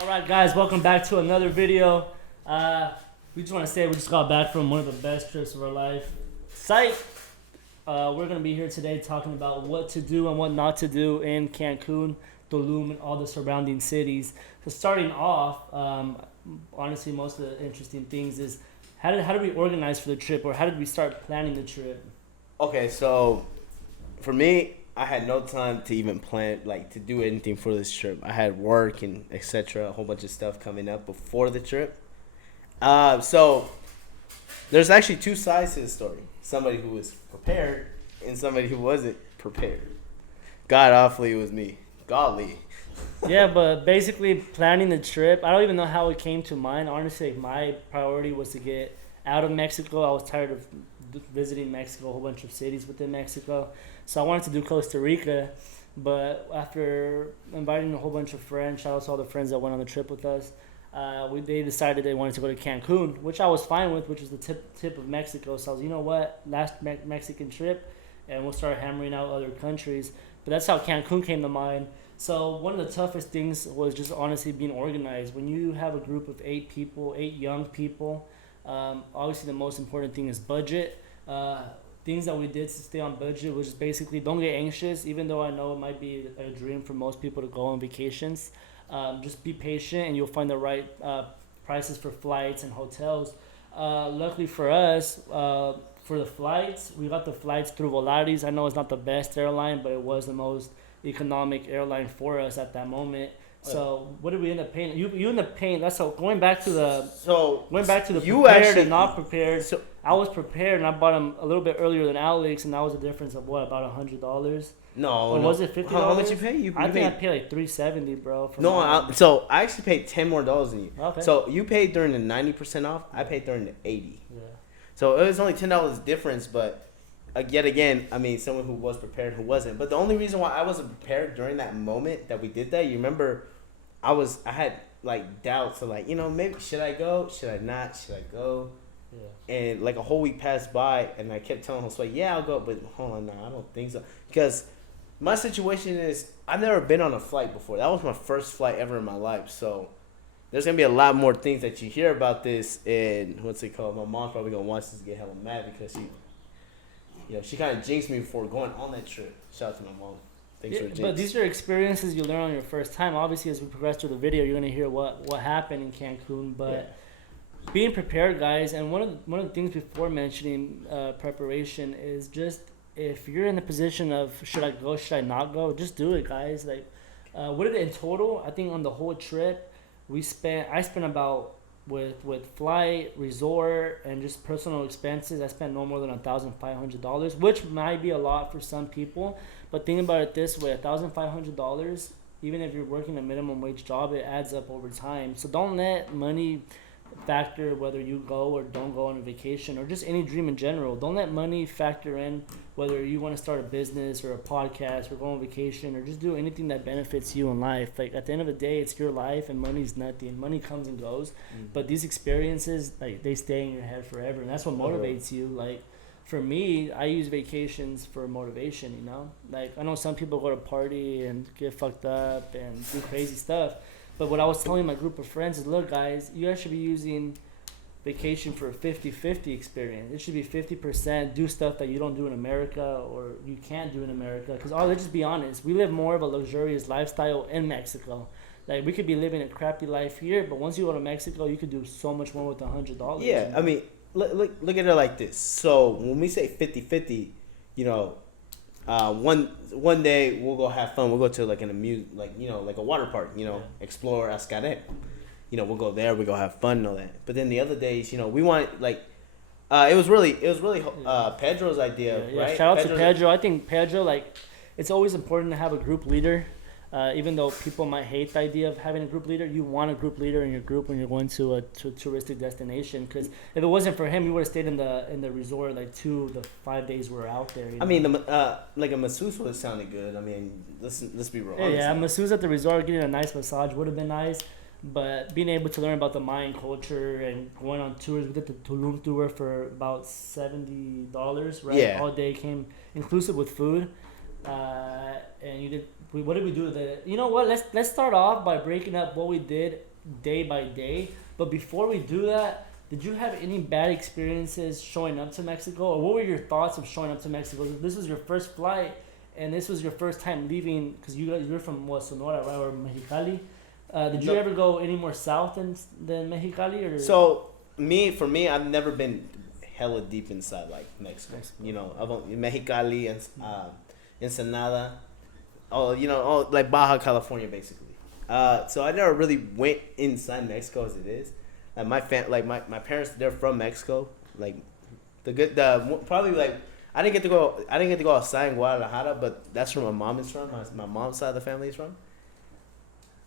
All right, guys, welcome back to another video. We just want to say we just got back from one of the best trips of our life. Sight. We're gonna be here today talking about what to do and what not to do in Cancun, Tulum, and all the surrounding cities. So starting off, honestly, most of the interesting things is how did we organize for the trip, or how did we start planning the trip? Okay, so for me, I had no time to even plan, like, to do anything for this trip. I had work and etc. A whole bunch of stuff coming up before the trip. So there's actually two sides to the story. Somebody who was prepared and somebody who wasn't prepared. God awfully, it was me. Godly. Yeah, but basically planning the trip, I don't even know how it came to mind. Honestly, my priority was to get out of Mexico. I was tired of visiting Mexico, a whole bunch of cities within Mexico. So I wanted to do Costa Rica, but after inviting a whole bunch of friends, shout out to all the friends that went on the trip with us, they decided they wanted to go to Cancun, which I was fine with, which is the tip of Mexico. So I was, you know what, last Mexican trip, and we'll start hammering out other countries. But that's how Cancun came to mind. So one of the toughest things was just honestly being organized. When you have a group of 8 people, 8 young people, obviously the most important thing is budget. Things that we did to stay on budget was just basically don't get anxious, even though I know it might be a dream for most people to go on vacations. Just be patient and you'll find the right prices for flights and hotels. Luckily for us, for the flights, we got the flights through Volaris. I know it's not the best airline, but it was the most economic airline for us at that moment. So what did we end up paying? You ended up paying. That's so going back to the You prepared actually and not prepared. so I was prepared and I bought them a little bit earlier than Alex, and that was a difference of what, about $100? no, Or no. was it $50? How much you pay? I think I paid like $370, bro. For No, mine. so I actually paid $10 more than you. Okay. So you paid during the 90% off. I paid during the 80. Yeah. So it was only $10 difference, but yet again, I mean, someone who was prepared, who wasn't. But the only reason why I wasn't prepared during that moment that we did that, you remember, I had like doubts of, like, you know, maybe should I go? Should I not? Should I go? Yeah. And like a whole week passed by, and I kept telling Josue, yeah, I'll go, but hold on, no, I don't think so, because my situation is I've never been on a flight before. That was my first flight ever in my life, so there's gonna be a lot more things that you hear about this, and what's it called? My mom's probably gonna watch this and get hella mad because she kind of jinxed me before going on that trip. Shout out to my mom. Thanks for jinx. But these are experiences you learn on your first time. Obviously, as we progress through the video, you're gonna hear what happened in Cancun. But being prepared, guys, and one of the things before mentioning preparation is just if you're in the position of should I go, should I not go, just do it, guys. Like, what did it in total? I think on the whole trip, I spent about with flight, resort, and just personal expenses. I spent no more than $1,500, which might be a lot for some people. But think about it this way: $1,500, even if you're working a minimum wage job, it adds up over time. So don't let money factor whether you go or don't go on a vacation, or just any dream in general. Don't let money factor in whether you want to start a business or a podcast or go on vacation or just do anything that benefits you in life. Like, at the end of the day, it's your life and money's nothing. Money comes and goes, but these experiences, like, they stay in your head forever, and that's what motivates you. Like, for me, I use vacations for motivation, you know? Like, I know some people go to party and get fucked up and do crazy stuff. But what I was telling my group of friends is, look, guys, you guys should be using vacation for a 50-50 experience. It should be 50% do stuff that you don't do in America or you can't do in America. Because, let's just be honest, we live more of a luxurious lifestyle in Mexico. Like, we could be living a crappy life here, but once you go to Mexico, you could do so much more with $100. Yeah, you know? I mean, look at it like this. So when we say 50-50, you know, one day we'll go have fun. We'll go to like like a water park, you know, explore Ascaret. You know, we'll go there, we go have fun and all that. But then the other days, you know, we want, like, it was really Pedro's idea, right? Shout out to Pedro. I think Pedro, like, it's always important to have a group leader. Even though people might hate the idea of having a group leader, you want a group leader in your group when you're going to a touristic destination. Because if it wasn't for him, we would have stayed in the resort like 2 of the 5 days we were out there. You know? I mean, like a masseuse would have sounded good. I mean, let's be real. Yeah, masseuse at the resort, getting a nice massage would have been nice. But being able to learn about the Mayan culture and going on tours, we did the Tulum tour for about $70, right? Yeah. All day came inclusive with food. And you did what did we do? You know what? Let's start off by breaking up what we did day by day. But before we do that, did you have any bad experiences showing up to Mexico, or what were your thoughts of showing up to Mexico? This was your first flight, and this was your first time leaving because you're from what, Sonora, right, or Mexicali? Did you ever go any more south than Mexicali, or? So for me, I've never been hella deep inside like Mexico. You know, I've only Mexicali and Ensenada, like Baja California basically. So I never really went inside Mexico as it is. Like my parents, they're from Mexico. Like probably like I didn't get to go outside in Guadalajara, but that's where my mom is from. My mom's side of the family is from.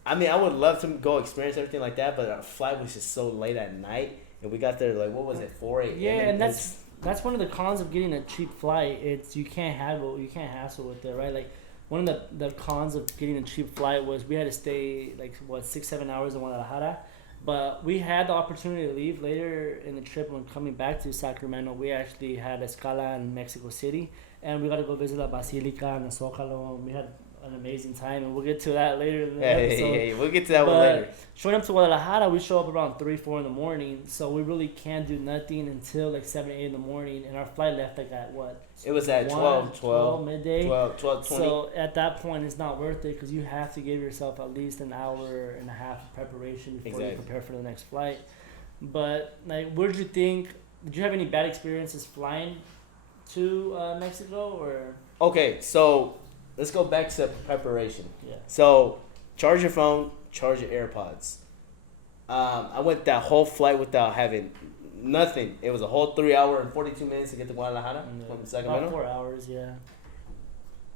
I mean, I would love to go experience everything like that, but our flight was just so late at night, and we got there like, what was it, 4 a.m. Yeah, and that's one of the cons of getting a cheap flight. It's you can't hassle with it, right? Like one of the cons of getting a cheap flight was we had to stay like 6-7 hours in Guadalajara. But we had the opportunity to leave later in the trip. When coming back to Sacramento, we actually had a escala in Mexico City, and we got to go visit La Basilica and the Zócalo. We had an amazing time, and we'll get to that later in the episode. Yeah, we'll get to that one later. Showing up to Guadalajara, we show up around 3-4 in the morning, so we really can't do nothing until like 7-8 in the morning, and our flight left like at what? It was at 12 midday. 12:20. So at that point, it's not worth it because you have to give yourself at least an hour and a half of preparation before you prepare for the next flight. But like, what did you think? Did you have any bad experiences flying to Mexico or? Okay, so let's go back to preparation. Yeah. So charge your phone, charge your AirPods. I went that whole flight without having nothing. It was a whole 3 hour and 42 minutes to get to Guadalajara from Sacramento. About 4 hours, yeah.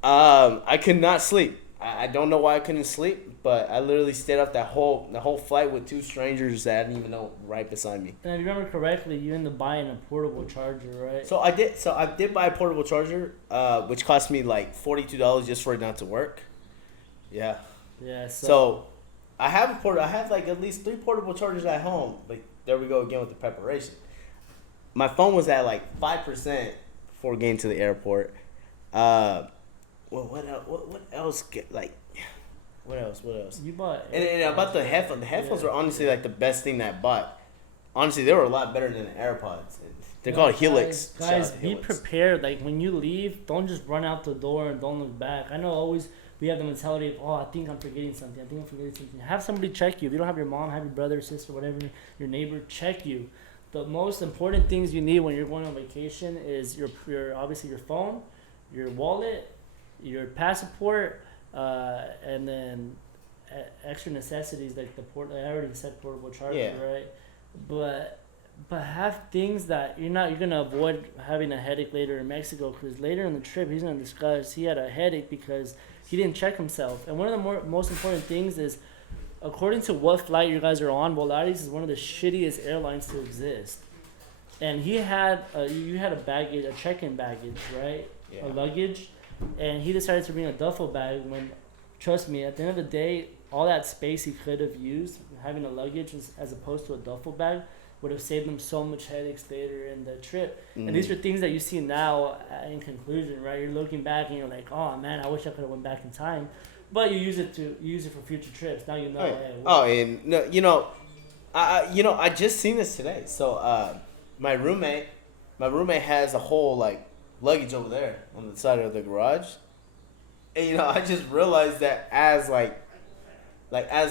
I could not sleep. I don't know why I couldn't sleep, but I literally stayed up the whole flight with two strangers that I didn't even know right beside me. And if you remember correctly, you ended up buying a portable charger, right? So I did buy a portable charger, which cost me like $42 just for it not to work. Yeah. Yeah. So I have like at least 3 portable chargers at home. But there we go again with the preparation. My phone was at like 5% before getting to the airport. What else? What else? You bought. And about the headphones. The headphones were honestly like the best thing that I bought. Honestly, they were a lot better than the AirPods. They're called Helix. Guys, be prepared. Like when you leave, don't just run out the door and don't look back. I know always we have the mentality of, I think I'm forgetting something. Have somebody check you. If you don't have your mom, have your brother, sister, whatever, your neighbor check you. The most important things you need when you're going on vacation is your obviously your phone, your wallet, your passport, and then extra necessities like the port. I already said portable charger, right? But have things that you're gonna avoid having a headache later in Mexico, because later in the trip he's gonna discuss he had a headache because he didn't check himself. And one of the most important things is, according to what flight you guys are on, Volaris is one of the shittiest airlines to exist. And you had a check-in baggage, right? Yeah. A luggage. And he decided to bring a duffel bag when, trust me, at the end of the day, all that space he could have used, having a luggage as opposed to a duffel bag, would have saved him so much headaches later in the trip. And these are things that you see now in conclusion, right? You're looking back and you're like, oh man, I wish I could have went back in time. But you use it for future trips. Now you know. I just seen this today. So my roommate has a whole like luggage over there on the side of the garage, and I just realized that as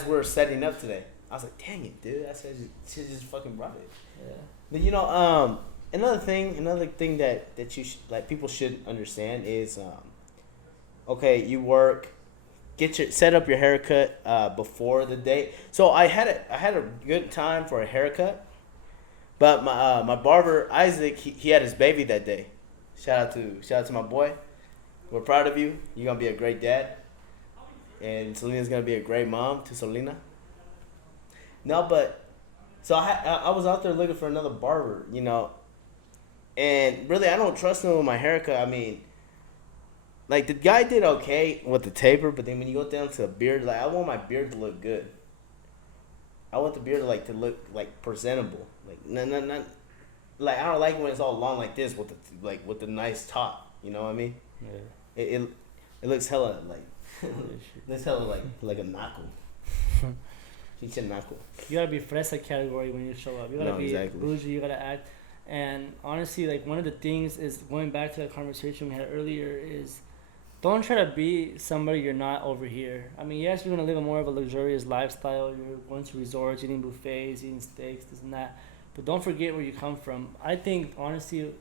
we're setting up today, I was like, dang it, dude, I should just fucking brought it. Yeah. But another thing that you people should understand is okay, you work. Set up your haircut before the date. So I had a good time for a haircut, but my barber Isaac he had his baby that day. Shout out to my boy. We're proud of you. You're gonna be a great dad, and Selena's gonna be a great mom to Selena. No, but so I was out there looking for another barber, and really I don't trust him with my haircut. I mean, like, the guy did okay with the taper, but then when you go down to the beard, like, I want my beard to look good. I want the beard to look like presentable. Like, not like, I don't like when it's all long like this with the nice top. You know what I mean? Yeah. It looks hella like Let's tell it like a knuckle. Pinche knuckle. You gotta be fresa category when you show up. You gotta be bougie. You gotta act. And honestly, like one of the things is going back to the conversation we had earlier is don't try to be somebody you're not over here. I mean, yes, you're gonna live a more of a luxurious lifestyle. You're going to resorts, eating buffets, eating steaks, this and that. But don't forget where you come from. I think honestly,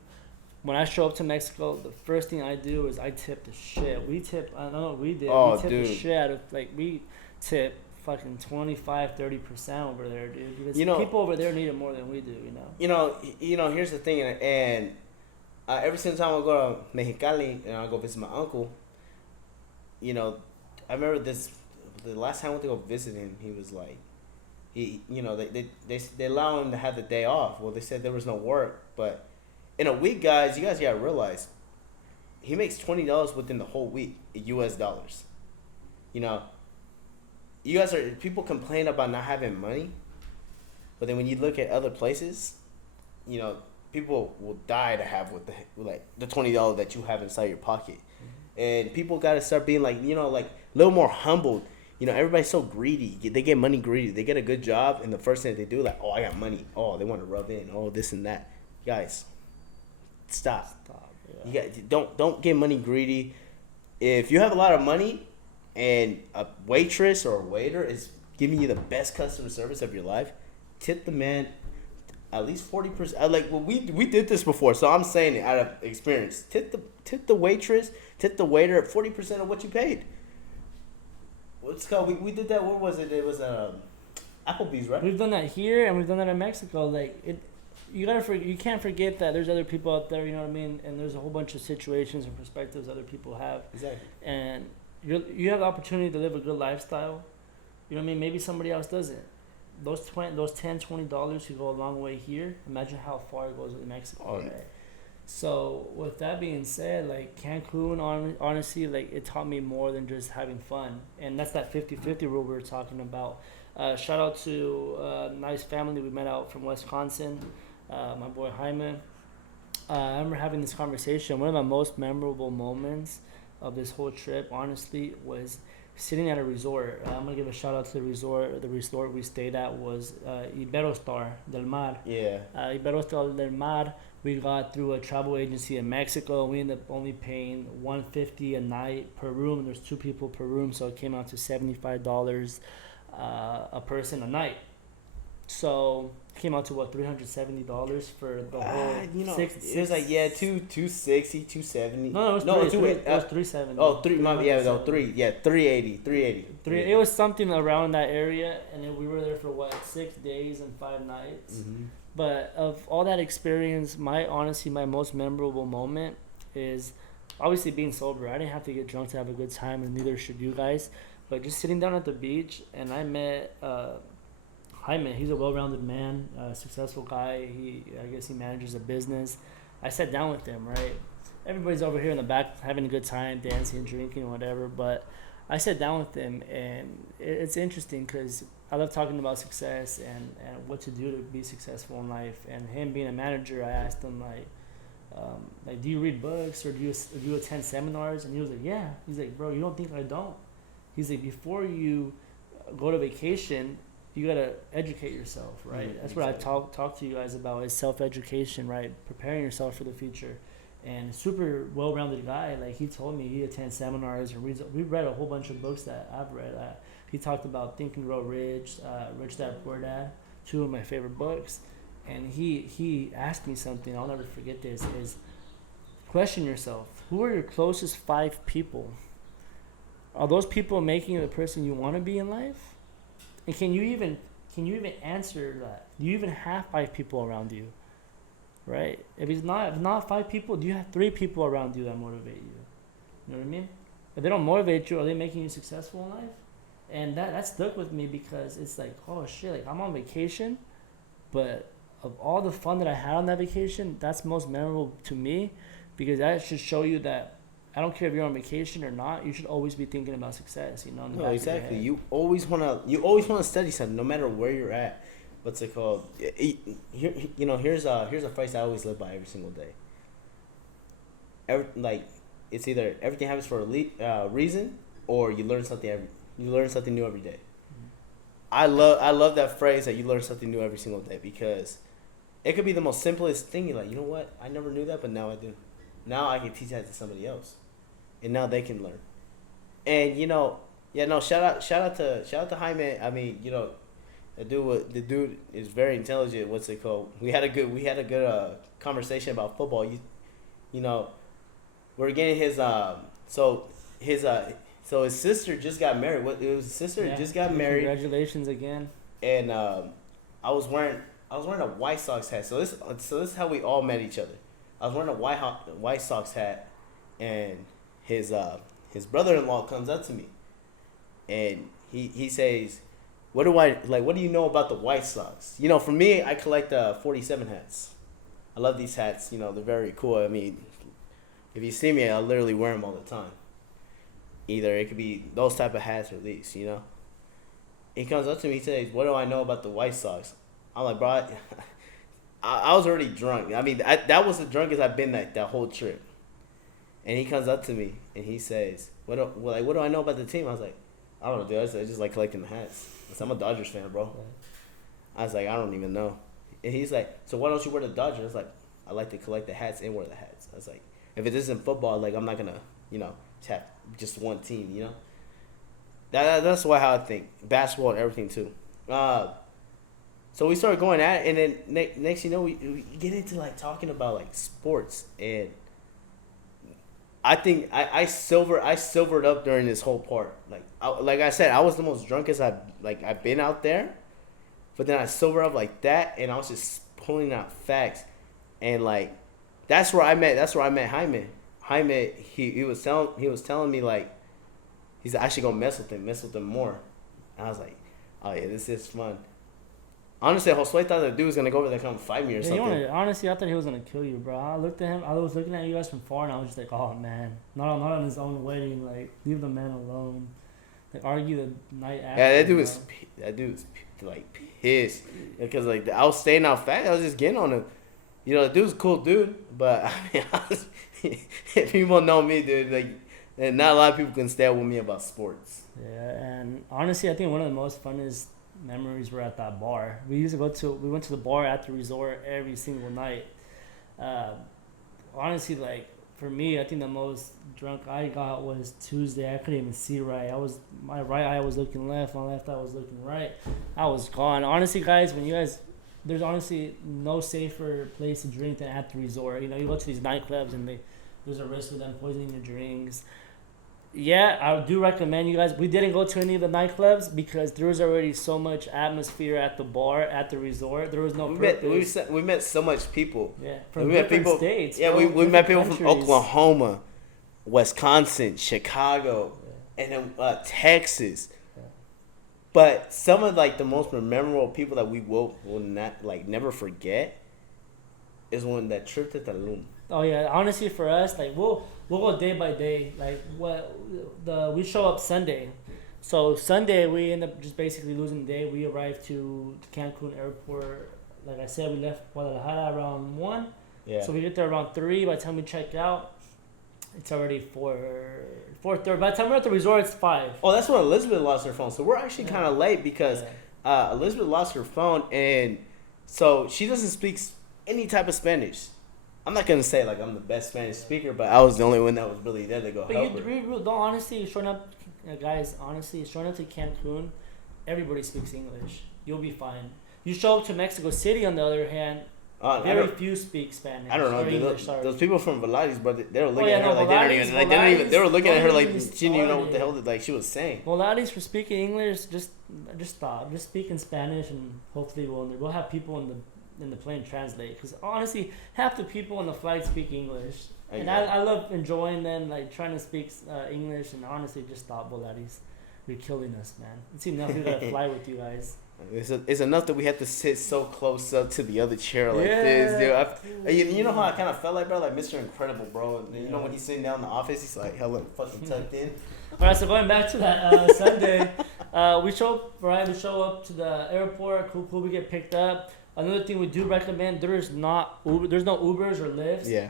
when I show up to Mexico, the first thing I do is I tip the shit. We tip. I don't know what we did. Oh, we tip dude. the shit out of we tip fucking 25-30% over there, dude. Because people over there need it more than we do, Here's the thing, and every single time I go to Mexicali and I go visit my uncle, I remember the last time I went to go visit him, he was like, they allow him to have the day off. Well, they said there was no work, but in a week, you guys gotta realize, he makes $20 within the whole week, U.S. dollars. People complain about not having money, but then when you look at other places, people will die to have the $20 that you have inside your pocket. Mm-hmm. And people got to start being a little more humbled. Everybody's so greedy. They get money greedy. They get a good job, and the first thing they do, I got money. Oh, they want to rub in. Oh, this and that. Guys, stop. Yeah. Don't get money greedy. If you have a lot of money, and a waitress or a waiter is giving you the best customer service of your life, tip the man at least 40%. We did this before, so I'm saying it out of experience. Tip the waitress, tip the waiter at 40% of what you paid. What's called? We did that. What was it? It was Applebee's, right? We've done that here, and we've done that in Mexico. You can't forget that there's other people out there. You know what I mean? And there's a whole bunch of situations and perspectives other people have. Exactly. And you have the opportunity to live a good lifestyle. You know what I mean? Maybe somebody else doesn't. Those $10-$20 could go a long way here. Imagine how far it goes in Mexico, right? So with that being said, Cancun, honestly, it taught me more than just having fun. And that's that 50-50 rule we were talking about. Shout out to a nice family we met out from Wisconsin, my boy Jaime. I remember having this conversation. One of my most memorable moments of this whole trip, honestly, was sitting at a resort. I'm gonna give a shout out to the resort. The resort we stayed at was Iberostar del Mar. Yeah. Iberostar del Mar. We got through a travel agency in Mexico. We ended up only paying $150 a night per room. And there's 2 people per room, so it came out to $75 a person a night. So it came out to $370 for the whole 6. It was 260, 270. No, it was 370. Oh, 3. No, 3. Yeah, 380. It was something around that area, and then we were there for 6 days and 5 nights. Mm-hmm. But of all that experience, my most memorable moment is obviously being sober. I didn't have to get drunk to have a good time, and neither should you guys. But just sitting down at the beach, and I met Jaime. He's a well-rounded man, successful guy. I guess he manages a business. I sat down with him, right? Everybody's over here in the back having a good time, dancing, drinking, whatever. But I sat down with him, and it's interesting because I love talking about success and what to do to be successful in life. And him being a manager, I asked him, do you read books or do you attend seminars? And he was like, yeah. He's like, bro, you don't think I don't? He's like, before you go to vacation, you gotta educate yourself, right? Mm-hmm. That's what I talk to you guys about is self-education, right? Preparing yourself for the future. And super well-rounded guy. He told me he attends seminars and reads. We read a whole bunch of books that I've read. He talked about Think and Grow Rich, Rich Dad Poor Dad, 2 of my favorite books. And he asked me something, I'll never forget this, is question yourself. Who are your closest 5 people? Are those people making you the person you want to be in life? And can you even answer that? Do you even have 5 people around you? Right? If not 5 people, do you have 3 people around you that motivate you? You know what I mean? If they don't motivate you, are they making you successful in life? And that stuck with me because it's oh shit, I'm on vacation, but of all the fun that I had on that vacation, that's most memorable to me because that should show you that I don't care if you're on vacation or not, you should always be thinking about success, in the back exactly. Of your head. You always wanna study something, no matter where you're at. What's it called? Here's a phrase I always live by every single day. It's either everything happens for a reason, or you learn something new every day. I love that phrase that you learn something new every single day, because it could be the most simplest thing. You're like, you know what? I never knew that, but now I do. Now I can teach that to somebody else, and now they can learn. And shout out to Jaime. I mean, the dude is very intelligent. What's it called? We had a good conversation about football. We're getting his his sister just got married. His sister just got married. Congratulations again. And I was wearing a White Sox hat. So this is how we all met each other. I was wearing a White Sox hat, and his brother-in-law comes up to me, and he says, "What do you know about the White Sox?" For me, I collect 47 hats. I love these hats. They're very cool. I mean, if you see me, I literally wear them all the time. Either it could be those type of hats or these, He comes up to me, he says, "What do I know about the White Sox?" I'm like, bro, I was already drunk. I mean, that was the drunkest I've been that whole trip. And he comes up to me and he says, what do I know about the team? I was like, I don't know, dude. I just like collecting the hats. I'm a Dodgers fan, bro. I was like, I don't even know. And he's like, so why don't you wear the Dodgers? I was like, I like to collect the hats and wear the hats. I was like, if it isn't football, like, I'm not going to, have just one team, That's how I think. Basketball and everything, too. So we started going at it, and then next we get into, like, talking about, like, sports. And I think I silvered up during this whole part. Like I said, I was the most drunkest I've been out there. But then I sobered up like that, and I was just pulling out facts. And, like, that's where I met Jaime. Jaime, he was telling me, like, he said I should go mess with him more. And I was like, oh yeah, this is fun. Honestly, Josue thought the dude was gonna go over there and come fight me or something. Honestly, I thought he was gonna kill you, bro. I looked at him. I was looking at you guys from far, and I was just like, oh man, not on his own wedding. Like, leave the man alone. Like, argue the night after. Yeah, that dude was like pissed because, like, I was staying out fat. I was just getting on him. The dude's a cool dude, but I mean, if people know me, dude, like, and not a lot of people can stay with me about sports. Yeah, and honestly, I think one of the most funnest memories were at that bar. We went to the bar at the resort every single night. Honestly, like, for me, I think the most drunk I got was Tuesday. I couldn't even see right. My right eye was looking left, my left eye was looking right. I was gone. Honestly, guys, there's honestly no safer place to drink than at the resort. You go to these nightclubs and there's a risk of them poisoning your drinks. Yeah, I do recommend you guys. We didn't go to any of the nightclubs because there was already so much atmosphere at the bar, at the resort. There was no purpose. We met so much people. Yeah, from different states. Yeah, we met people from Oklahoma, Wisconsin, Chicago, and then Texas. Yeah. But some of, like, the most memorable people that we will not, like, never forget is when that trip to Tulum. Oh yeah, honestly, for us, like, we'll go day by day. Like, we show up Sunday, so Sunday we end up just basically losing the day. We arrived to Cancun airport. Like I said, we left Guadalajara around 1. Yeah. So we get there around 3. By the time we check out, it's already 4:30. By the time we're at the resort, it's 5. Oh, that's when Elizabeth lost her phone. So we're actually kind of late because Elizabeth lost her phone, and so she doesn't speak any type of Spanish. I'm not going to say, like, I'm the best Spanish speaker, but I was the only one that was really there to go help her. Honestly, showing up to Cancun, everybody speaks English. You'll be fine. You show up to Mexico City, on the other hand, very few speak Spanish. I don't know, dude. Those people from Volaris, bro, they were looking at her like they were looking at her like she didn't even know what the hell she was saying. Volaris, for speaking English, just stop. Just speak in Spanish, and hopefully we'll have people in the plane translate, because honestly, half the people on the flight speak English, and I love enjoying them, like, trying to speak English. And honestly, just stop, Volaris. You're killing us, man. It's enough we gotta fly with you guys. It's enough that we have to sit so close up to the other chair like this, dude. You know how I kind of felt like, bro, like Mr. Incredible, bro. You know when he's sitting down in the office, he's like hella fucking tucked in. All right, so going back to that Sunday, we show up to the airport. Cool. We get picked up. Another thing we do recommend: there's no Ubers or Lyfts. Yeah.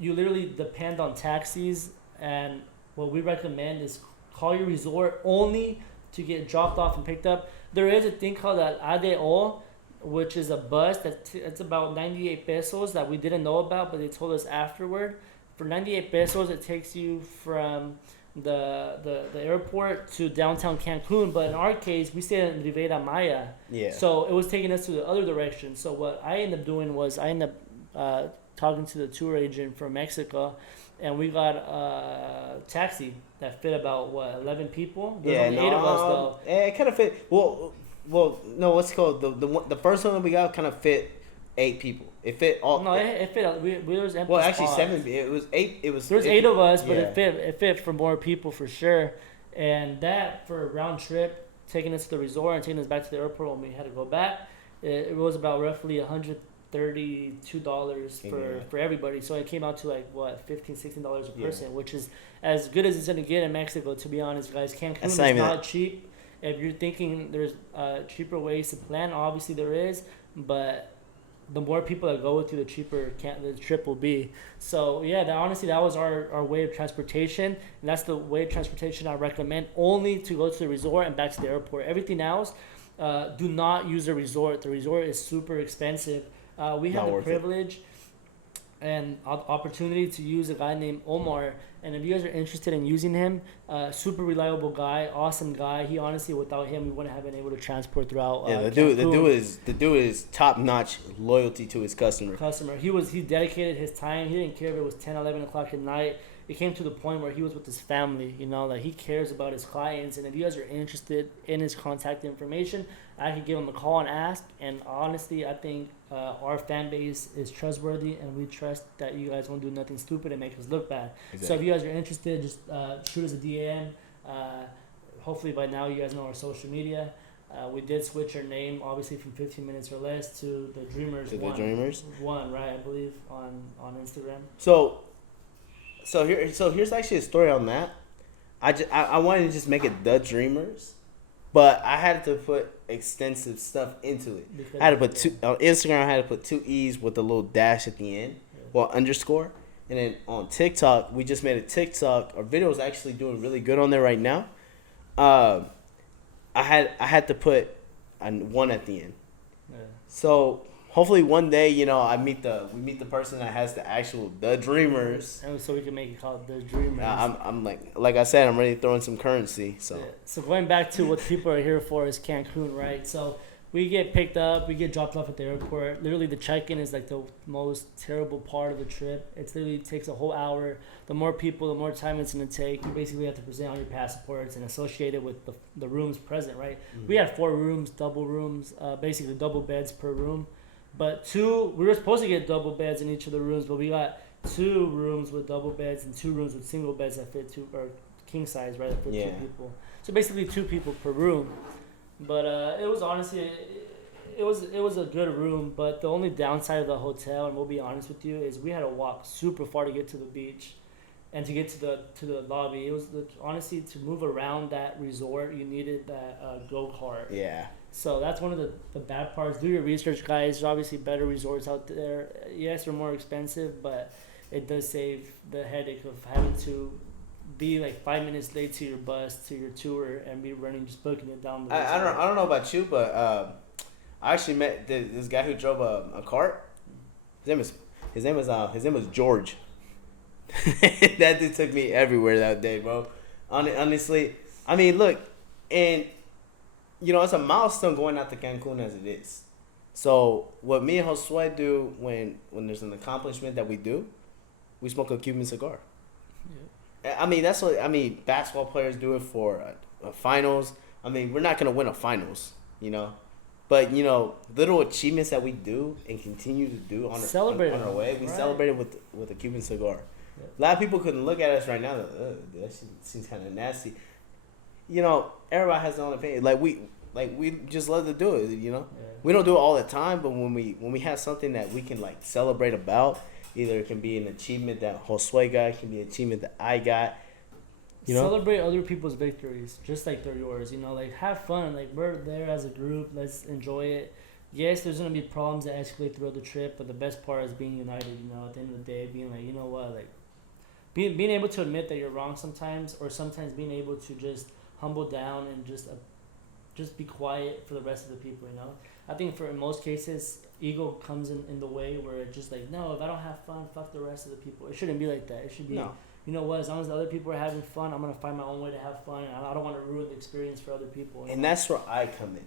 You literally depend on taxis, and what we recommend is call your resort only to get dropped off and picked up. There is a thing called an ADO, which is a bus it's about 98 pesos that we didn't know about, but they told us afterward. For 98 pesos, it takes you from the airport to downtown Cancun. But in our case, we stayed in Rivera Maya. Yeah. So it was taking us to the other direction. So what I ended up doing was I ended up talking to the tour agent from Mexico, and we got a taxi that fit about 11 people. There's only 8 of us though. It kind of fit. Well, no. What's it called the first one that we got kind of fit 8 people. It fit all. No, it fit. We was empty. Well, actually, spots. 7. It was 8. It was. There's 8 of us, but yeah. it fit for more people for sure. And that for a round trip, taking us to the resort and taking us back to the airport when we had to go back, it was about roughly $132 for everybody. So it came out to like what $15-$16 a person, which is as good as it's gonna get in Mexico. To be honest, guys, Cancun is not cheap. If you're thinking there's cheaper ways to plan, obviously there is, but the more people that go with you, the cheaper the trip will be. So yeah, honestly, that was our way of transportation, and that's the way of transportation I recommend, only to go to the resort and back to the airport. Everything else, do not use the resort. The resort is super expensive. We had the privilege and opportunity to use a guy named Omar, and if you guys are interested in using him, super reliable guy, awesome guy. He honestly, without him, we wouldn't have been able to transport throughout. The dude is top notch loyalty to his customer. He dedicated his time. He didn't care if it was 10, 11 o'clock at night. It came to the point where he was with his family, like he cares about his clients. And if you guys are interested in his contact information, I could give him a call and ask. And honestly, I think our fan base is trustworthy, and we trust that you guys won't do nothing stupid and make us look bad. Exactly. So if you guys are interested, just shoot us a DM. Hopefully by now you guys know our social media. We did switch our name, obviously, from 15 Minutes or Less to the Dreamers. One, right? I believe on Instagram. So here's actually a story on that. I wanted to just make it The Dreamers, but I had to put extensive stuff into it. I had to put on Instagram. I had to put 2 E's with a little dash at the end, underscore. And then on TikTok, we just made a TikTok. Our video is actually doing really good on there right now. I had to put a 1 at the end. Yeah. So hopefully one day, we meet the person that has the actual The Dreamers. And so we can make it called The Dreamers. I'm like I said, I'm ready to throw in some currency. So So going back to what people are here for is Cancun, right? So we get picked up, we get dropped off at the airport. Literally the check-in is like the most terrible part of the trip. It literally takes a whole hour. The more people, the more time it's going to take. You basically have to present all your passports and associate it with the rooms present, right? Mm-hmm. We had 4 rooms, double rooms, basically double beds per room. But we were supposed to get double beds in each of the rooms, but we got 2 rooms with double beds and 2 rooms with single beds that fit 2, or king size, right? That fit 2 people. So basically 2 people per room. But it was honestly, it was a good room. But the only downside of the hotel, and we'll be honest with you, is we had to walk super far to get to the beach, and to get to the lobby. It was honestly, to move around that resort, you needed that go-kart. Yeah. So that's one of the bad parts. Do your research, guys. There's obviously better resorts out there. Yes, they're more expensive, but it does save the headache of having to be like 5 minutes late to your bus, to your tour, and be running, just booking it down the I don't know about you, but I actually met this guy who drove a cart. His name was George. That dude took me everywhere that day, bro. Honestly, I mean, look, and it's a milestone going out to Cancun as it is. So what me and Josue do when there's an accomplishment that we do, we smoke a Cuban cigar. Yeah. I mean, that's what basketball players do it for a finals. I mean, we're not gonna win a finals, but little achievements that we do and continue to do on our way, we celebrate it with a Cuban cigar. Yeah. A lot of people couldn't look at us right now. That shit seems kind of nasty. Everybody has their own opinion. We just love to do it. Yeah. We don't do it all the time, but when we have something that we can celebrate about, either it can be an achievement that Josue got, it can be an achievement that I got. Celebrate other people's victories, just like they're yours. Have fun. We're there as a group. Let's enjoy it. Yes, there's gonna be problems that escalate throughout the trip, but the best part is being united. At the end of the day, being you know what, being able to admit that you're wrong sometimes, or sometimes being able to just humble down and just be quiet for the rest of the people. I think in most cases, ego comes in the way where it's just like, no, if I don't have fun, fuck the rest of the people. It shouldn't be like that. It should be, No. you know what? As long as the other people are having fun, I'm gonna find my own way to have fun, and I don't want to ruin the experience for other people. And that's where I come in.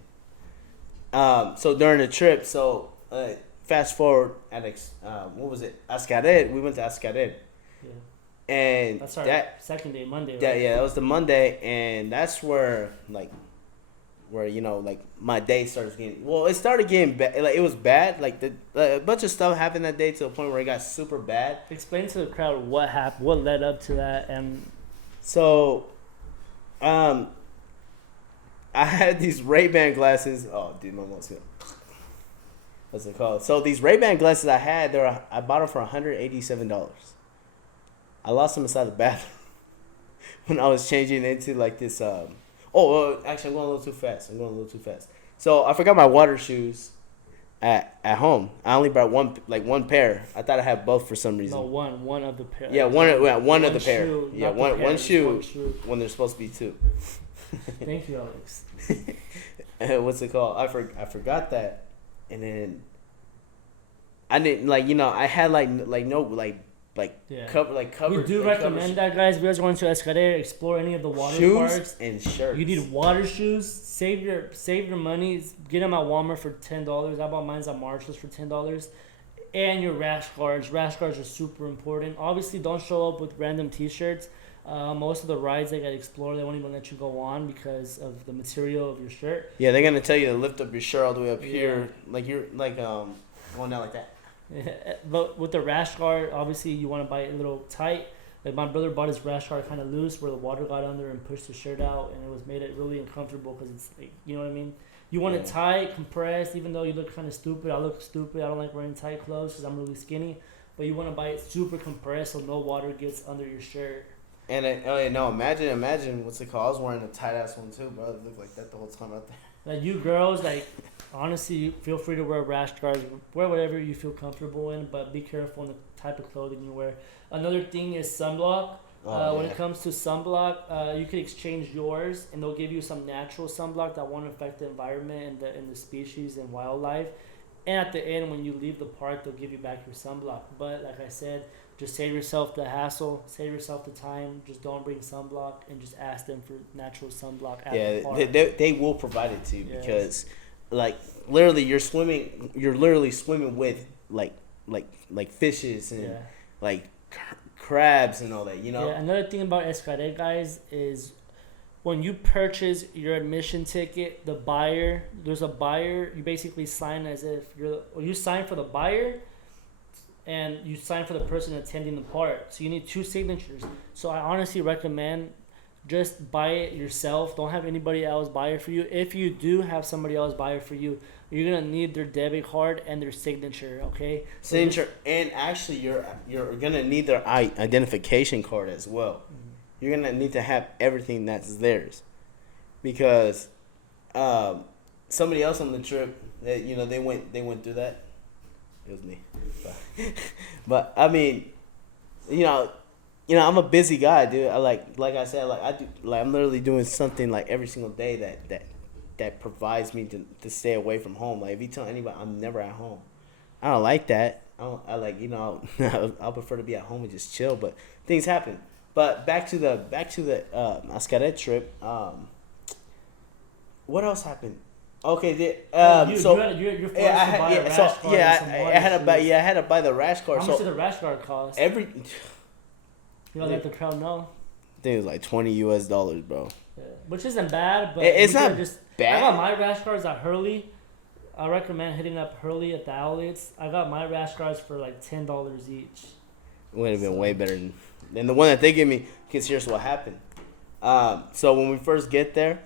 So during the trip, fast forward at what was it? Ascaret. We went to Ascaret. Yeah. And that's our second day, Monday. Right? That was the Monday, and that's where my day started getting. Well, it started getting bad. Like, it was bad. Like a bunch of stuff happened that day to the point where it got super bad. Explain to the crowd what happened, what led up to that, and so, I had these Ray-Ban glasses. Oh, dude, my mom's gonna. What's it called? So these Ray-Ban glasses I had, I bought them for $187. I lost them inside the bathroom when I was changing into like this. Actually, I'm going a little too fast. So I forgot my water shoes at home. I only brought one pair. I thought I had both for some reason. No, one of the pair. Yeah, one of the pair. Shoe, Yeah, one shoe when there's supposed to be two. Thank you, Alex. What's it called? I forgot that, and then I didn't I had cover. We do recommend that, guys. If you guys are going to Escalera, explore any of the water parks. And shirts. You need water shoes. Save your money. Get them at Walmart for $10. I bought mine at Marshalls for $10. And your rash guards. Rash guards are super important. Obviously, don't show up with random T-shirts. Most of the rides they gotta explore, they won't even let you go on because of the material of your shirt. Yeah, they're gonna tell you to lift up your shirt all the way up here, like you're going down like that. Yeah, but with the rash guard, obviously you want to buy it a little tight. Like my brother bought his rash guard kind of loose, where the water got under and pushed the shirt out, and it made it really uncomfortable because it's like, you know what I mean. You want it tight, compressed, even though you look kind of stupid. I look stupid. I don't like wearing tight clothes because I'm really skinny. But you want to buy it super compressed so no water gets under your shirt. And imagine what's it called? I was wearing a tight ass one too, bro. It looked like that the whole time out there. Like you girls, honestly, you feel free to wear rash guards, wear whatever you feel comfortable in, but be careful in the type of clothing you wear. Another thing is sunblock. When it comes to sunblock, you can exchange yours, and they'll give you some natural sunblock that won't affect the environment and the species and wildlife. And at the end, when you leave the park, they'll give you back your sunblock. But like I said, just save yourself the hassle, save yourself the time. Just don't bring sunblock, and just ask them for natural sunblock at the park. They will provide it to you because, literally, you're literally swimming with like fishes and crabs and all that. Yeah. Another thing about Escalera, guys, is when you purchase your admission ticket, there's a buyer. You basically sign as if you sign for the buyer, and you sign for the person attending the park. So you need two signatures. So I honestly recommend just buy it yourself. Don't have anybody else buy it for you. If you do have somebody else buy it for you, you're gonna need their debit card and their signature. Okay. Signature, and actually you're gonna need their identification card as well. Mm-hmm. You're gonna need to have everything that's theirs, because somebody else on the trip, they went through that. It was me, but I mean, I'm a busy guy, dude. I like I said, I'm literally doing something like every single day that provides me to stay away from home. Like if you tell anybody I'm never at home, I don't like that. I'll prefer to be at home and just chill. But things happen. But back to the Ascaret trip. What else happened? Okay, I had to buy the rash guard. How much did the rash guard cost? Let the crowd know. I think it was like $20 bro. Yeah. Which isn't bad, but it's not bad. I got my rash guards at Hurley. I recommend hitting up Hurley at the outlets. I got my rash guards for like $10 each. It would have been way better than the one that they gave me. Because here's what happened. So when we first get there,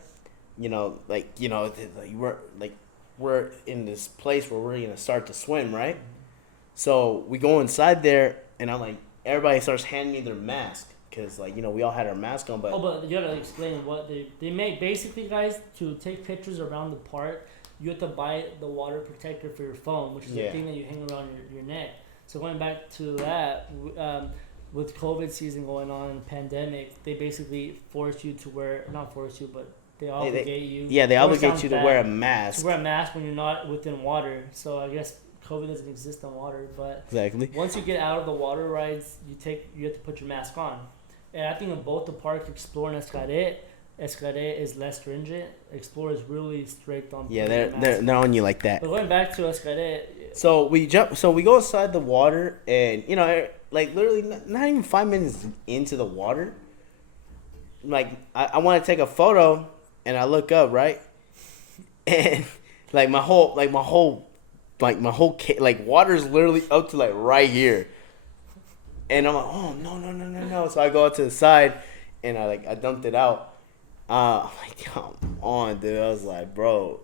we're in this place where we're gonna start to swim, right? So we go inside there, and I'm like, everybody starts handing me their mask because, we all had our mask on. But but you gotta explain what they make. Basically, guys, to take pictures around the park, you have to buy the water protector for your phone, which is the thing that you hang around your neck. So going back to that, with COVID season going on, pandemic, they basically force you to wear, not force you, but they obligate you. Yeah, they obligate you to wear a mask. To wear a mask when you're not within water. So I guess COVID doesn't exist on water, but exactly. Once you get out of the water rides, you have to put your mask on. And I think in both the parks, Explore and Escalade is less stringent. Explore is really strict on. Yeah, they're on you like that. But going back to Escalade. So we go inside the water, and like literally not even 5 minutes into the water, like I want to take a photo, and I look up, right, and like my whole water's literally up to like right here, and I'm like, oh no. So I go out to the side, and I dumped it out. I'm like, come on, dude. I was like, bro.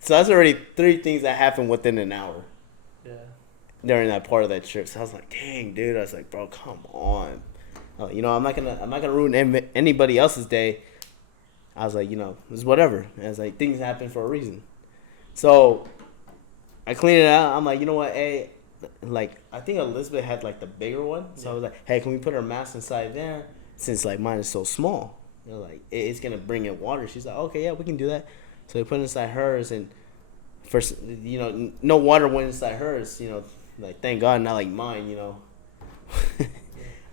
So that's already 3 things that happened within an hour. Yeah. During that part of that trip, so I was like, dang, dude. I was like, bro, come on. I'm not gonna ruin anybody else's day. I was like, it's whatever. And I was like, things happen for a reason. So I cleaned it out. I'm like, you know what, hey, like I think Elizabeth had like the bigger one, so I was like, hey, can we put our mask inside there? Since like mine is so small, like it's gonna bring in water. She's like, okay, yeah, we can do that. So we put it inside hers, and first, no water went inside hers. Like thank God, not like mine.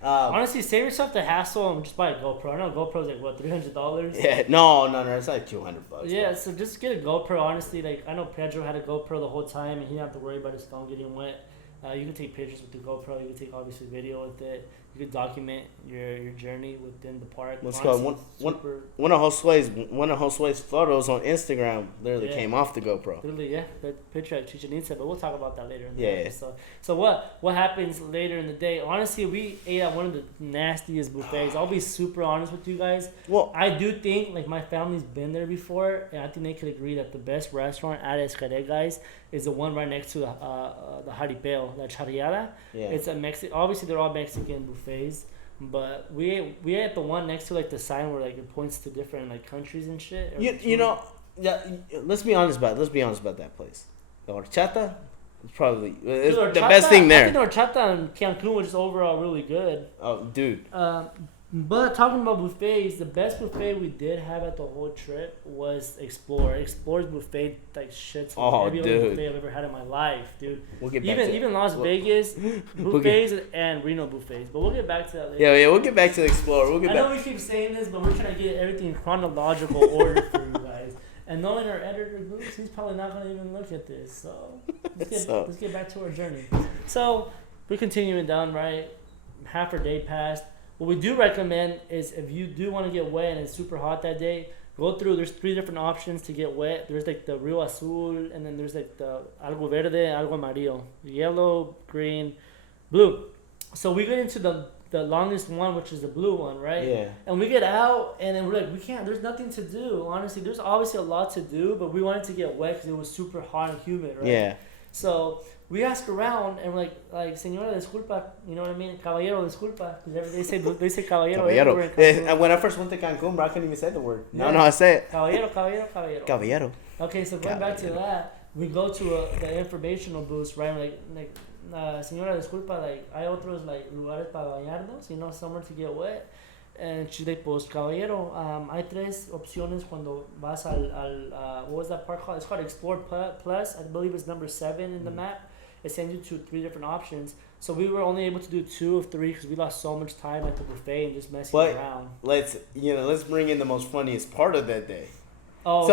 Honestly, save yourself the hassle and just buy a GoPro. I know GoPro's like what, $300. Yeah, no, it's like $200. Yeah, so just get a GoPro. Honestly, like I know Pedro had a GoPro the whole time, and he didn't have to worry about his phone getting wet. You can take pictures with the GoPro. You can take obviously video with it. You can document your journey within the park. Let's go. One of Josue's photos on Instagram literally came off the GoPro. Literally, yeah, that picture at Chichen Itza, but we'll talk about that later in the episode. So what happens later in the day? Honestly, we ate at one of the nastiest buffets. I'll be super honest with you guys. Well, I do think like my family's been there before, and I think they could agree that the best restaurant at Escalade, guys, is the one right next to the Jaripeo, La Charriada. Yeah. It's a Mexican. Obviously, they're all Mexican buffets, but we ate the one next to like the sign where like it points to different like countries and shit. Yeah. Let's be honest about that place. The horchata is probably the best thing there. I think the horchata in Cancun was just overall really good. Oh, dude. But talking about buffets, the best buffet we did have at the whole trip was Explore. Explore's buffet like shits every other buffet I've ever had in my life, dude. We'll get back even Las Vegas buffets and Reno buffets. But we'll get back to that later. Yeah, we'll get back to Explore. I know we keep saying this, but we're trying to get everything in chronological order for you guys. And knowing our editor Goose, he's probably not going to even look at this. So let's get back to our journey. So we're continuing down, right? Half our day passed. What we do recommend is if you do want to get wet and it's super hot that day, go through. There's 3 different options to get wet. There's like the Rio Azul, and then there's like the Algo Verde, Algo Amarillo. Yellow, green, blue. So we get into the longest one, which is the blue one, right? Yeah. And we get out, and then we're like, we can't. There's nothing to do. Honestly, there's obviously a lot to do, but we wanted to get wet because it was super hot and humid, right? Yeah. So we ask around, and we're like, señora, disculpa, you know what I mean? Caballero, disculpa. They say caballero. And when I first went to Cancun, bro, I couldn't even say the word. Yeah. No, I say it. Caballero. Okay, so going back to that, we go to the informational booth, right? Like, señora, disculpa, like, hay otros, like, lugares para bañarnos, somewhere to get wet. And she's like, pues, caballero, hay 3 opciones cuando vas what was that park called? It's called Explore Plus. I believe it's number 7 in the map. It sends you to 3 different options. So we were only able to do 2 of 3 because we lost so much time at the buffet and just messing around. Let's bring in the most funniest part of that day. So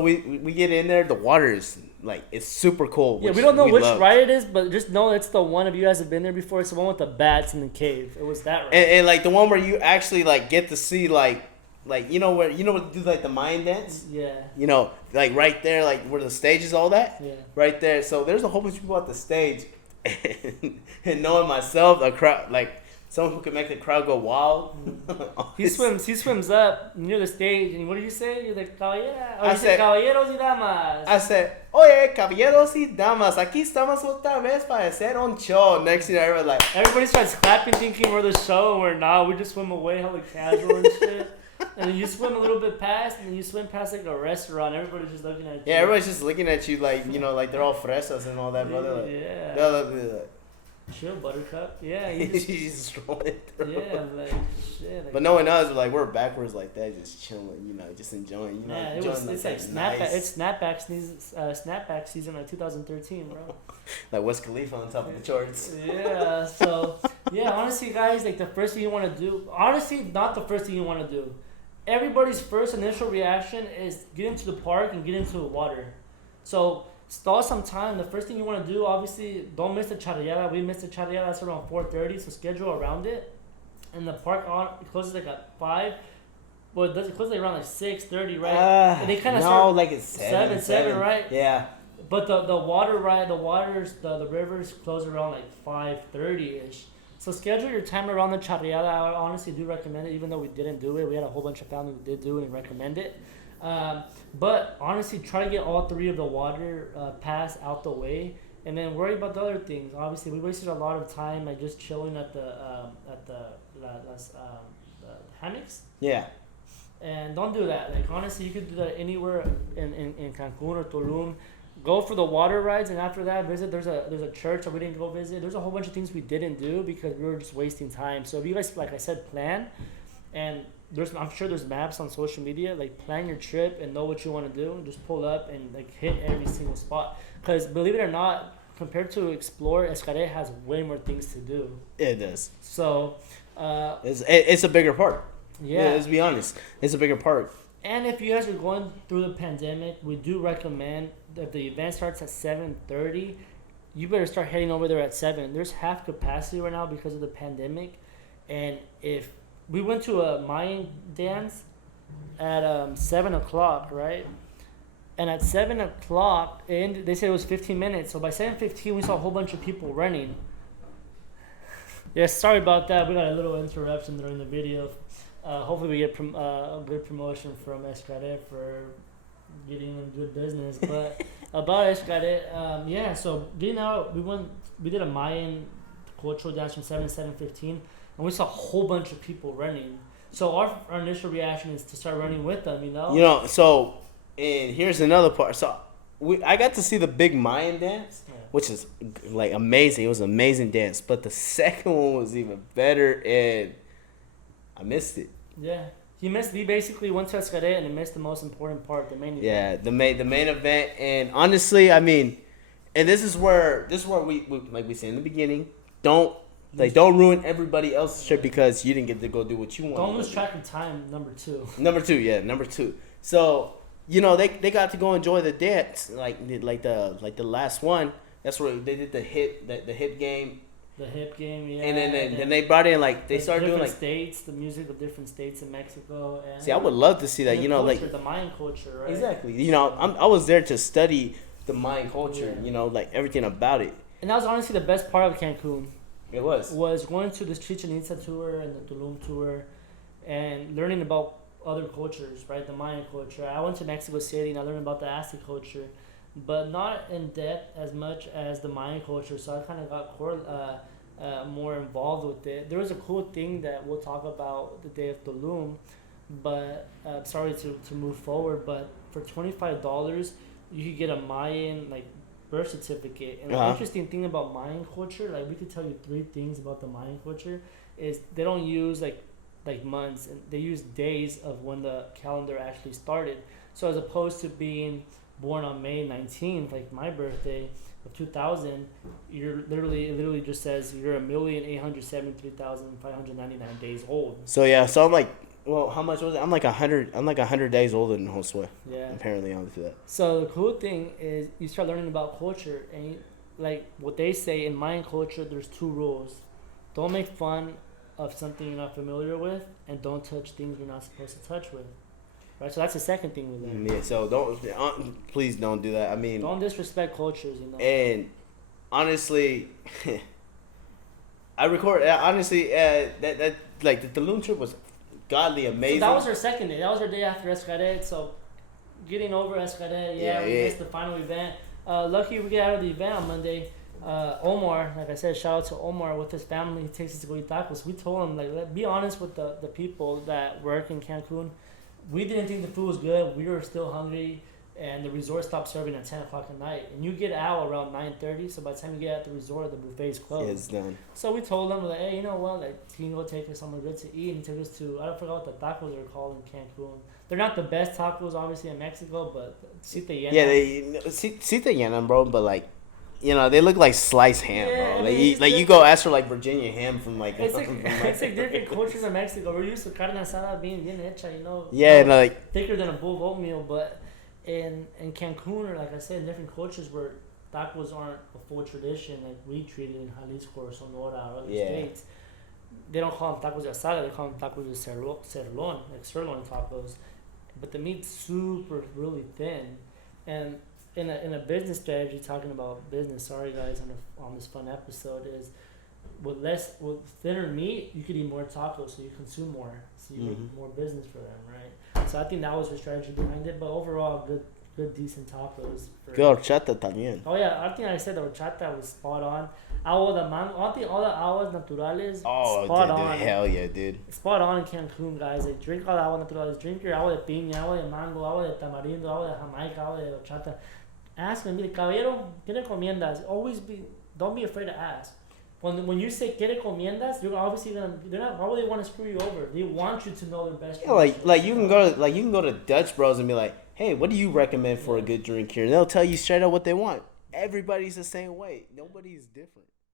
we get in there. The water is like it's super cold. Yeah, we don't know which ride it is, but just know it's the one. If you guys have been there before, it's the one with the bats in the cave. It was that ride. And like the one where you actually like get to see like where do like the Mayan Dance. Yeah. Like right there, like where the stage is, all that. Yeah. Right there. So there's a whole bunch of people at the stage, and knowing myself, a crowd like. Someone who can make the crowd go wild. He swims up near the stage, and what do you say? You're like, caballera. Oh, you said, caballeros y damas. I said, oye, caballeros y damas, aquí estamos otra vez para hacer un show. Next thing everybody starts clapping, thinking we're the show, and we're not. We just swim away, hella casual and shit. And then you swim a little bit past, and then you swim past like a restaurant. Everybody's just looking at you. Yeah, everybody's just looking at you like, like they're all fresas and all that, brother. Yeah. Chill, Buttercup. Yeah, you just She's strolling through. yeah, like shit. Like, But knowing us, like we're backwards like that, just chilling, just enjoying, yeah, enjoying it's that like snapback. nice, It's snapback season like 2013, bro. like West Khalifa on top of the charts. Yeah. So yeah, honestly, guys, like the first thing you want to do. Honestly, not the first thing you want to do. Everybody's first initial reaction is get into the park and get into the water. So stall some time. The first thing you want to do, obviously, don't miss the charreada. We missed the charreada. That's around 4:30. So schedule around it. And the park it closes like at 5. Well, it closes like around like 6:30, right? And they kind of start like it's 7, right? Yeah. But the water ride, the rivers close around like 5:30 ish. So schedule your time around the charreada. I honestly do recommend it, even though we didn't do it. We had a whole bunch of family who did do it and recommend it. But honestly, try to get all 3 of the water pass out the way, and then worry about the other things. Obviously, we wasted a lot of time like just chilling at the hammocks. Yeah. And don't do that. Like honestly, you could do that anywhere in Cancun or Tulum. Go for the water rides, and after that, visit. There's a church that we didn't go visit. There's a whole bunch of things we didn't do because we were just wasting time. So if you guys, like I said, plan, and I'm sure there's maps on social media. Like plan your trip and know what you want to do. And just pull up and like hit every single spot. Because believe it or not, compared to explore, Xcaret has way more things to do. It does. So it's a bigger park. Yeah. Let's be honest. It's a bigger park. And if you guys are going through the pandemic, we do recommend that the event starts at 7:30. You better start heading over there at 7. There's half capacity right now because of the pandemic. And if we went to a Mayan dance at 7 o'clock, right? And at 7 o'clock, and they said it was 15 minutes. So by 7:15, we saw a whole bunch of people running. Yeah, sorry about that. We got a little interruption during the video. Hopefully we get a good promotion from Xcaret for getting in good business. But about Xcaret, yeah, so getting out, we did a Mayan cultural dance from 7 to 7:15, and we saw a whole bunch of people running. So our initial reaction is to start running with them, So, and here's another part. So I got to see the big Mayan dance, which is like amazing. It was an amazing dance. But the second one was even better, and I missed it. Yeah, he basically went to Xcaret and he missed the most important part, the main event. Yeah, the main event, and honestly, I mean, and this is where we like we said in the beginning, don't ruin everybody else's trip because you didn't get to go do what you want. Don't lose track of time. Number two. Number two. So they got to go enjoy the dance, like the last one. That's where they did the hip game. The hip game, yeah. And then they brought in they started doing states, the music of different states in Mexico. And see, I would love to see that. culture, the Mayan culture, right? Exactly. I was there to study the Mayan culture. Yeah. Everything about it. And that was honestly the best part of Cancun. It was going to the Chichen Itza tour and the Tulum tour, and learning about other cultures, right? The Mayan culture. I went to Mexico City and I learned about the Aztec culture, but not in depth as much as the Mayan culture. So I kind of got more involved with it. There was a cool thing that we'll talk about the day of Tulum, but sorry to move forward, but for $25 you could get a Mayan birth certificate. And the interesting thing about Mayan culture, we could tell you 3 things about the Mayan culture, is they don't use like months, and they use days of when the calendar actually started. So as opposed to being born on May 19th, like my birthday of 2000, it literally just says you're 1,873,599 days old. So yeah, so I'm like, well, how much was it? I'm like 100 days older than Josue. Yeah. Apparently, on that. So the cool thing is you start learning about culture, and what they say in Mayan culture, there's 2 rules: don't make fun of something you're not familiar with, and don't touch things you're not supposed to touch with. Right, so that's the second thing we learned. Yeah, so please don't do that. I mean, don't disrespect cultures, And honestly, I record. Honestly, that the Tulum trip was godly amazing. So that was our second day. That was our day after Xcaret. So getting over Xcaret, we missed the final event. Lucky we get out of the event on Monday. Omar, like I said, shout out to Omar with his family. He takes us to go eat tacos. We told him be honest with the people that work in Cancun. We didn't think the food was good. We were still hungry, and the resort stops serving at 10 o'clock at night, and you get out around 9:30. So by the time you get at the resort, the buffet's closed. Yeah, it's done. So we told them like, hey, you know what? Like, can you go take us somewhere good to eat? And he took us to, I forgot what the tacos are called in Cancun. They're not the best tacos, obviously, in Mexico, but citayena. Yeah, they citayena, bro. But like, you know, they look like sliced ham, Yeah, bro. I mean, Like you go ask for like Virginia ham from like. It's like different cultures in Mexico. We're used to carne asada being bien hecha, you know. Yeah, no, like thicker than a bowl of oatmeal, but in Cancun, or like I said, in different cultures where tacos aren't a full tradition like we treat it in Jalisco or Sonora or other states, they don't call them tacos de asada, they call them tacos de sirloin, like sirloin tacos. But the meat's super, really thin. And in a business strategy, talking about business, sorry guys, on this fun episode, is with thinner meat, you could eat more tacos, so you consume more, so you get more business for them, right? So I think that was the strategy behind it. But overall, good decent tacos. good horchata también. Oh yeah, I think I said the horchata was spot on. Agua de mango, I think all the aguas naturales, spot on. Hell yeah, dude. Spot on in Cancun, guys. Like, drink all the agua naturales. Drink your agua de piña, agua de mango, agua de tamarindo, agua de jamaica, agua de horchata. Ask them, be like, caballero, ¿qué recomiendas? Don't be afraid to ask. When you say ¿qué recomiendas, you're obviously they're not. Why would they want to screw you over? They want you to know their best. Yeah, like you can go to Dutch Bros and be like, hey, what do you recommend for a good drink here? And they'll tell you straight up what they want. Everybody's the same way. Nobody's different.